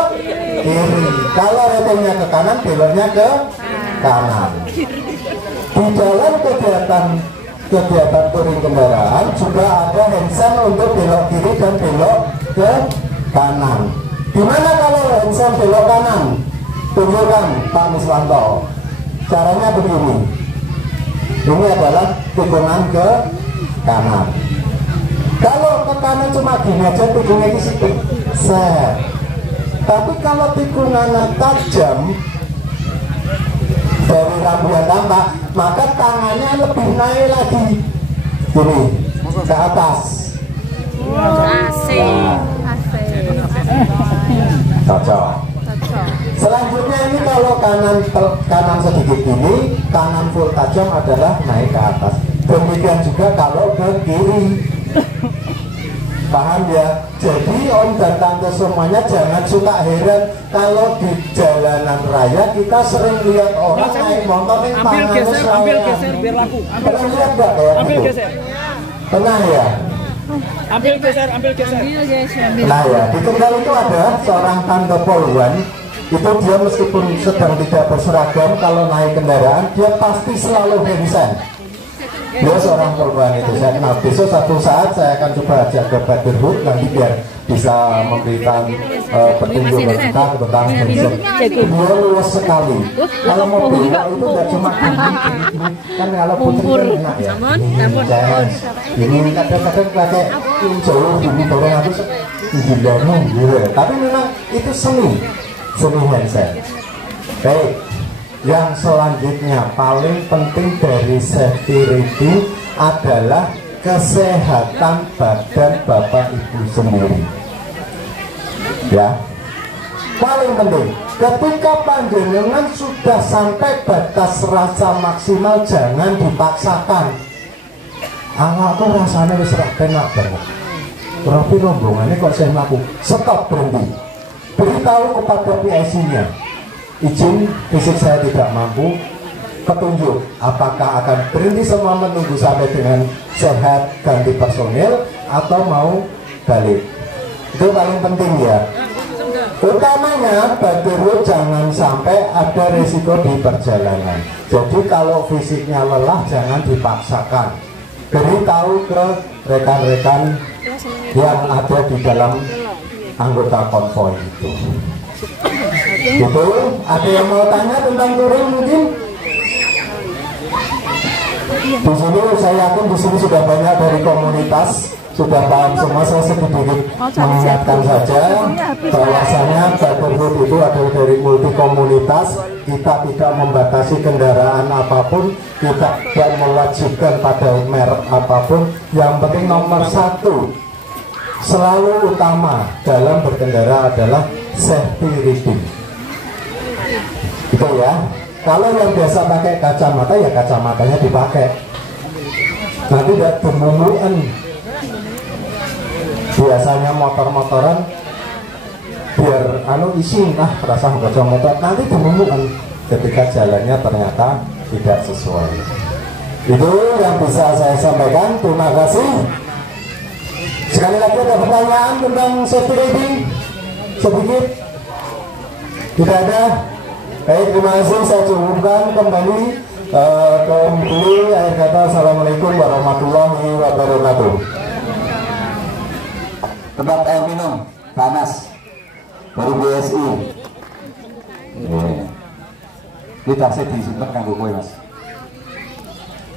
kiri. Kalau ratingnya ke kanan, beloknya ke kanan. Di dalam kegiatan touring kendaraan juga ada handstand untuk belok kiri dan belok ke kanan. Gimana kalau handstand belok kanan? Tunjukkan Pak Miswanto. Caranya begini. Ini adalah tikungan ke kanan. Kalau ke kanan cuma gini aja, tikungannya di situ. Set. Tapi kalau tikungannya tajam dari rambuan tampak, maka tangannya lebih naik lagi. Gini, ke atas. Cocok. Selanjutnya ini kalau kanan sedikit gini, kanan full tajam adalah naik ke atas. Demikian juga kalau ke kiri. Paham ya? Jadi Om dan Tante semuanya jangan suka heran kalau di jalanan raya kita sering lihat orang naik motor yang tangannya selalu. Ambil geser biar laku. Pernah lihat nggak kayak Ambil gitu? geser. Pernah ya? Ambil geser. Nah ya, di Tegal itu ada seorang Tante Poluan. Itu dia meskipun sedang tidak berseragam, kalau naik kendaraan dia pasti selalu handstand. Dia seorang korban itu saya kenal. Besok satu saat saya akan coba ajak ke Brotherhood nanti biar bisa memberikan petunjuk kita tentang handstand. Dia luas sekali. Kalau mau belok itu nggak cuma kan kalau putri kan enak ya. Ini kadang-kadang pakai jauh ini dorong aku gimana gitu. Tapi memang itu seni handstand. Baik. Yang selanjutnya paling penting dari safety riding adalah kesehatan badan Bapak Ibu sendiri. Ya, paling penting. Ketika panjenengan sudah sampai batas rasa maksimal, jangan dipaksakan. Aku rasanya wis ora penak banget. Tapi rombongannya kok saya melaku. Stop, berhenti. Beritahu kepada PIC-nya. Izin fisik saya tidak mampu, petunjuk apakah akan berhenti semua menunggu sampai dengan sehat ganti personil atau mau balik. Itu paling penting ya. Utamanya Badirut jangan sampai ada risiko di perjalanan. Jadi kalau fisiknya lelah jangan dipaksakan. Beritahu ke rekan-rekan yang ada di dalam anggota konvoi itu. Gitu. Ada yang mau tanya tentang touring mungkin? Di sini saya yakin di sini sudah banyak dari komunitas sudah paham semua. Saya sedikit mengingatkan saja bahwasanya Badirut itu adalah dari multi komunitas. Kita tidak membatasi kendaraan apapun, kita tidak mewajibkan pada merek apapun. Yang penting nomor satu selalu utama dalam berkendara adalah safety riding. Itu ya. Kalau yang biasa pakai kacamata ya kacamatanya dipakai. Nanti tidak demumuan. Biasanya motor-motoran biar isi perasa kacamata nanti demumuan ketika jalannya ternyata tidak sesuai. Itu yang bisa saya sampaikan. Terima kasih. Sekali lagi ada pertanyaan tentang safety riding? Sedikit? Tidak ada? Baik, terima kasih. Saya cukupkan kembali ke Mbuli. Akhir kata, Assalamualaikum warahmatullahi wabarakatuh. Tempat air minum panas dari BSI. Ini tasnya disimpan kanggo kowe Mas.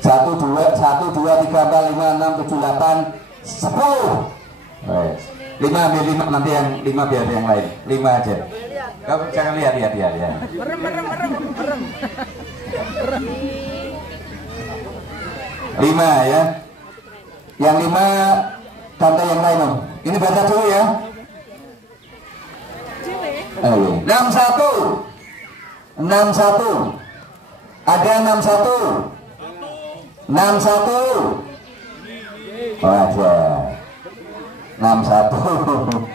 1 2 3 4 5 6 7 8 10. 5 ambil 5 nanti yang 5 biar yang lain. 5 aja. Kamu jangan lihat ya. Merem. 5 ya. Yang 5 tante yang lain Om. Ini baca dulu ya. 61. Ada 61. 61. Oh aja. 61.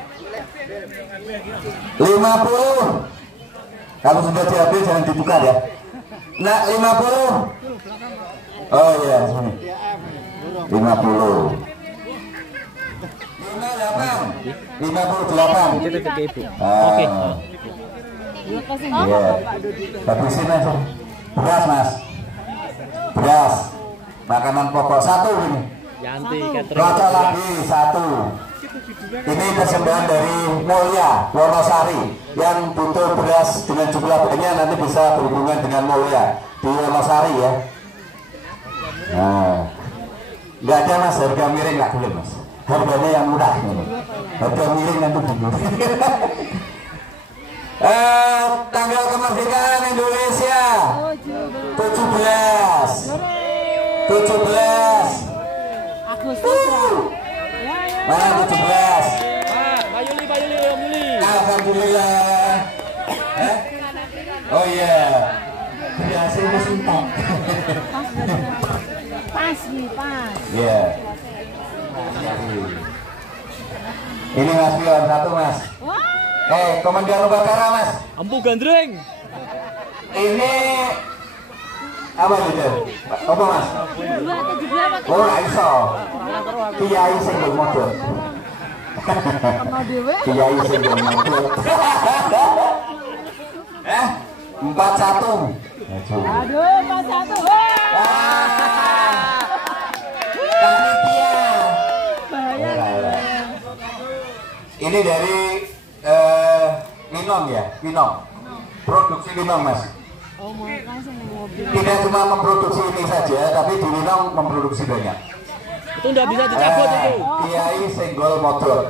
50. Kalau sudah diambil jangan dibuka ya. Nah 50. Oh iya sini. 50. 58. Oke. Iya. Habisin aja. Beras Mas. Beras. Makanan pokok 1 ini. Rokok lagi 1. Ini persembahan dari Mulya Wonosari. Yang butuh beras dengan jumlah banyak nanti bisa berhubungan dengan Mulya di Wonosari ya. Nah, nggak ada Mas harga miring nggak boleh Mas. Harganya yang murah. Harga miring nanti bingung. Tanggal kemerdekaan Indonesia 17 Agustus. Mana 17? Pak Yuli. Alhamdulillah. Oh iya. Biasa musim tak. Pas. Iya. Ini Mas Pion 1 Mas. Komandan Ubakara Mas. Ampu gandreng. Ini apa gitu? Apa Mas? Oh nggak iso. Kiai single model. Kiai single model. 41. Aduh, 41. Ini dari Minom ya, Minom. Produksi Minom Mas. Tidak cuma memproduksi ini saja, tapi di Minom memproduksi banyak. Itu nggak bisa dicabut itu. Kiai senggol motor.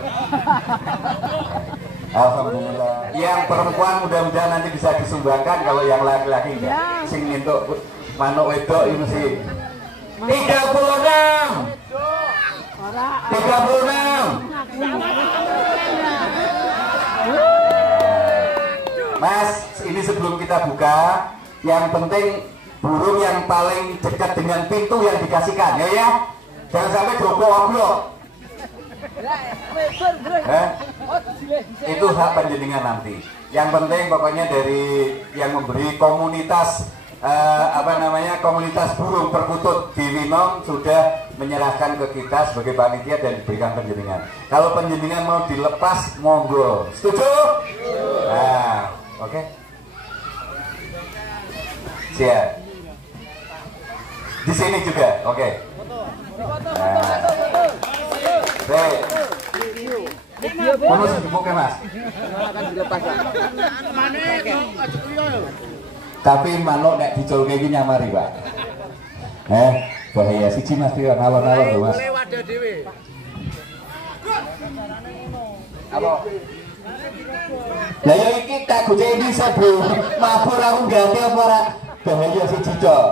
Alhamdulillah. Yang perempuan mudah-mudahan nanti bisa disumbangkan, kalau yang laki-laki enggak. Sing entuk manuk wedok itu mesti 36. 36. Mas, ini sebelum kita buka, yang penting burung yang paling dekat dengan pintu yang dikasihkan, ya. Jangan sampai goblok. Itu hak panjenengan nanti. Yang penting pokoknya dari yang memberi komunitas komunitas burung perkutut di Winong sudah menyerahkan ke kita sebagai panitia dan diberikan penjenengan. Kalau penjenengan mau dilepas, monggo. Setuju? Nah, oke. Siap. Di sini juga, oke. Baik. Bonus oke mas. Tapi manuk nek dicolke iki nyamari, Pak. Bahaya siji Mas Tio, alon-alon lho, Mas. Apa? Lah ya iki tak gocek bisa, Bro. Mabur aku ganti apa ora? Bahaya siji, Cok.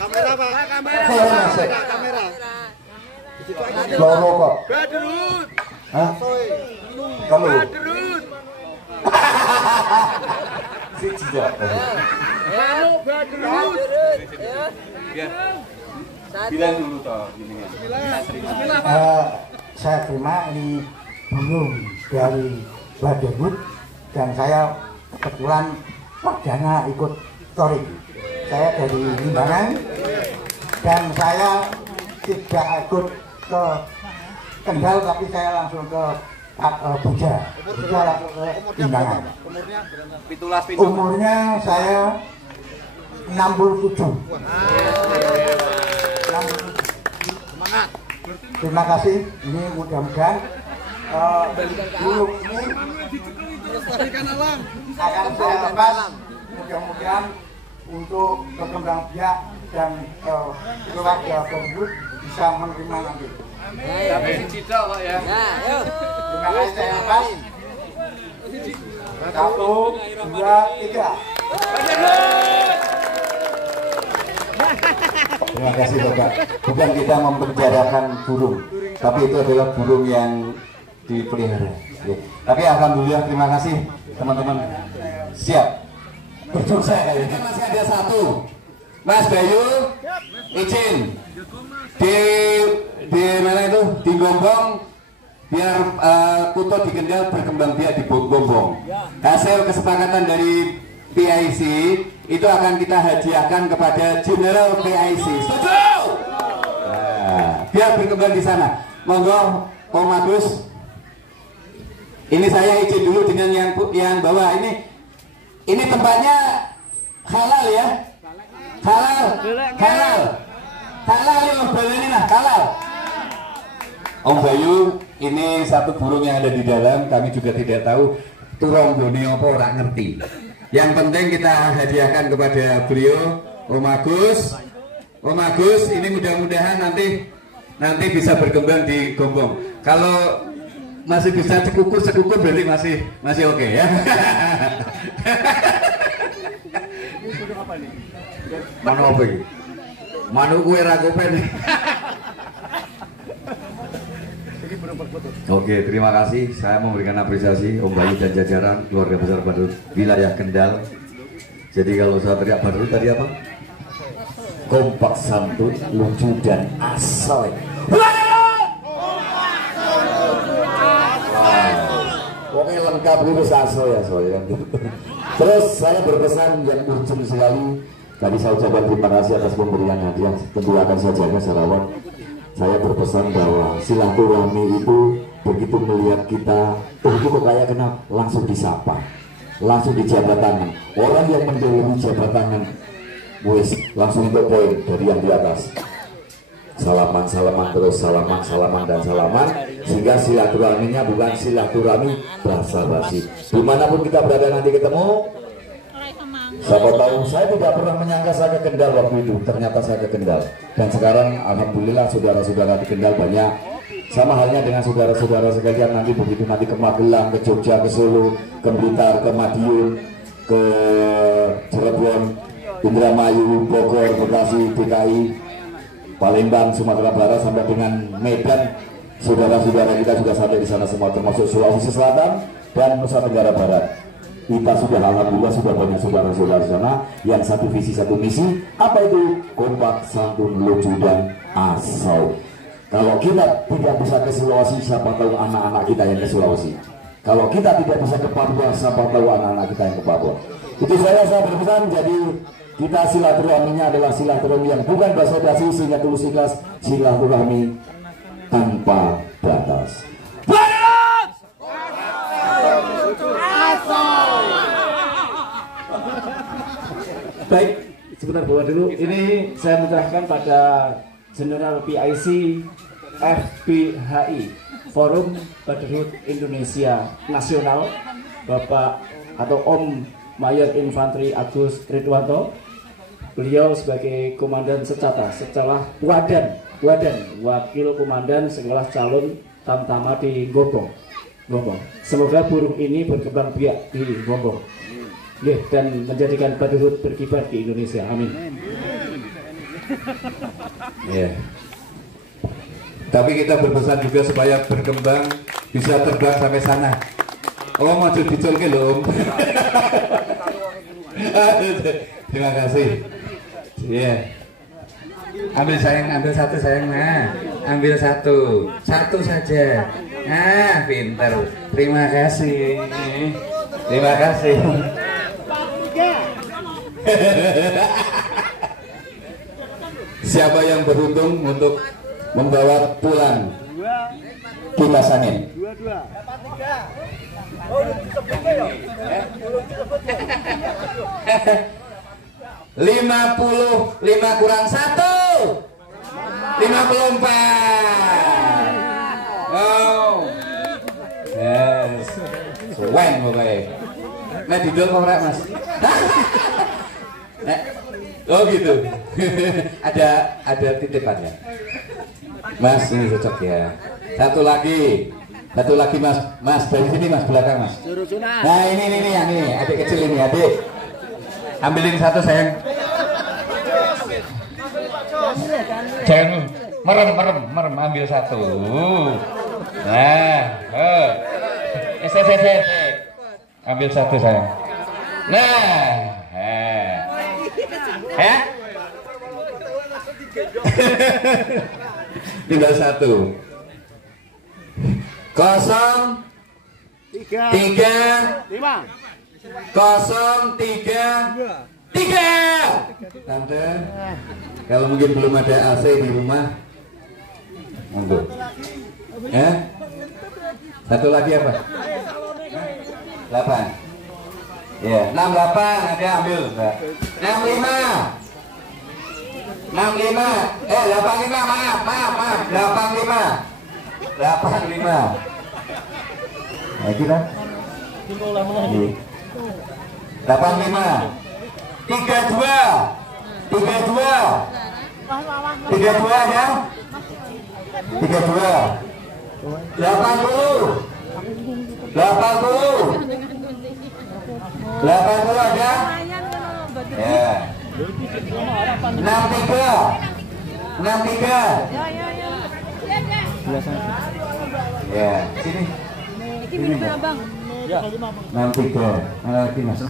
Kamera Pak, kamera. Loro kok. Badrut. Hah? Kamu? Badrut. Siji, Cok. Halo Badrut. Bilang dulu toh gininya. Saya terima ini burung dari Badrut dan saya kebetulan perdana ikut torik. Saya dari Limbangan dan saya tidak ikut ke Kendal tapi saya langsung ke Buja langsung ke Limbangan. Umurnya saya 67. Semangat. Terima kasih. Ini mudah-mudahan burung ini akan saya lepas. Mudah-mudahan untuk berkembang biak dan keluarga Badrut bisa menerima nanti. Sampai siji tok kok ya. Terima kasih saya lepas. 1, 2, 3. Terima kasih Bapak. Bukan kita mempenjarakan burung, tapi itu adalah burung yang dipelihara. Tapi alhamdulillah, terima kasih teman-teman. Siap. Betul saya. Masih ada satu. Mas Bayu, izin di mana itu di Gombong biar kutut di Kendal berkembang biak di Gombong. Hasil kesepakatan dari PIC itu akan kita hadiahkan kepada General PIC. Setuju? Nah, biar berkembang di sana. Monggo, Om Agus. Ini saya izin dulu dengan yang bawah ini. Ini tempatnya halal ya? Halal, halal, halal ya Om Bayu ini lah, halal. Om Bayu, ini satu burung yang ada di dalam. Kami juga tidak tahu turonggone apa, ora ngerti. Yang penting kita hadiahkan kepada beliau, Om Agus. Om Agus, ini mudah-mudahan nanti bisa berkembang di Gombong. Kalau masih bisa sekukur berarti masih oke ya. Mana apa ini? Manu kue ragopen. Oke, terima kasih. Saya memberikan apresiasi Om Bayu dan jajaran keluarga besar Badrut wilayah Kendal. Jadi kalau saya teriak Badrut tadi apa? Kompak, santun, lucu dan asal. Pokoknya lengkap dulu aso ya soalnya. Terus saya berpesan yang urgent sekali. Tadi saya ucapkan terima kasih atas pemberian hadiah. Tentu akan saya jaga serawat. Saya berpesan bahwa silaturahmi itu begitu melihat kita, itu kok kayak kenal, langsung disapa, langsung dijabat tangan. Orang yang mendahului jabat tangan, wes langsung itu poin dari yang di atas. Salaman, salaman, terus salaman, salaman, dan salaman. Sehingga silaturahminya bukan silaturahmi basa-basi. Dimanapun kita berada nanti ketemu. Siapa tahu, saya tidak pernah menyangka saya ke Kendal waktu itu. Ternyata saya ke Kendal. Dan sekarang alhamdulillah saudara-saudara di Kendal banyak. Sama halnya dengan saudara-saudara sekalian nanti begitu nanti ke Magelang, ke Jogja, ke Solo, ke Blitar, ke Madiun, ke Cirebon, Indramayu, Bogor, Bekasi, DKI, Palembang, Sumatera Barat sampai dengan Medan. Saudara-saudara kita sudah sampai di sana semua, termasuk Sulawesi Selatan dan Nusa Tenggara Barat. Kita sudah alhamdulillah sudah banyak saudara-saudara di sana yang satu visi satu misi. Apa itu? Kompak, santun, lucu dan asal. Kalau kita tidak bisa ke Sulawesi, siapa tahu anak-anak kita yang ke Sulawesi. Kalau kita tidak bisa ke Papua, siapa tahu anak-anak kita yang ke Papua. Itu saya berpesan, jadi kita silaturahminya adalah silaturahmi yang bukan basa-basi, sehingga tulus ikhlas, silaturahmi tanpa batas. Baik, sebentar bawa dulu. Ini saya menyerahkan pada General PIC FPHI Forum Brotherhood Indonesia Nasional, Bapak atau Om Mayor Infanteri Agus Ridwanto. Beliau sebagai Komandan setelah Wadan, Wakil Komandan sekolah calon Tamtama di Gombong. Semoga burung ini berkembang biak di Gombong, dan menjadikan brotherhood berkibar di Indonesia. Amin. Tapi kita berpesan juga supaya berkembang, bisa terbang sampai sana. Oh, maju dicolke loh. Terima kasih. Ambil satu sayang. Nah, ambil satu saja. Nah, pintar. Terima kasih. Siapa yang beruntung untuk membawa pulang kipas angin? 55 kurang 1 54. Oh, yes, suwen pokoknya. Nah, didol kok ora, Mas? Oh gitu. ada titipannya. Mas, ini cocok ya. Satu lagi Mas dari sini Mas, belakang Mas. Nah ini yang ini, adik kecil ini, adik. Ambilin satu sayang. Jangan merem, ambil satu. Nah, ambil satu sayang. Nah, tinggal satu. 035 033. Tante, kalau mungkin belum ada AC di rumah, monggo. Satu lagi apa? 8. Ya, 68 ada ambil. 65. 85. Maaf. 85. Nah, kita 85. 32 ya. 32. 80 ada. Ya. 63. Ya, sini. 63. Mana lagi Mas?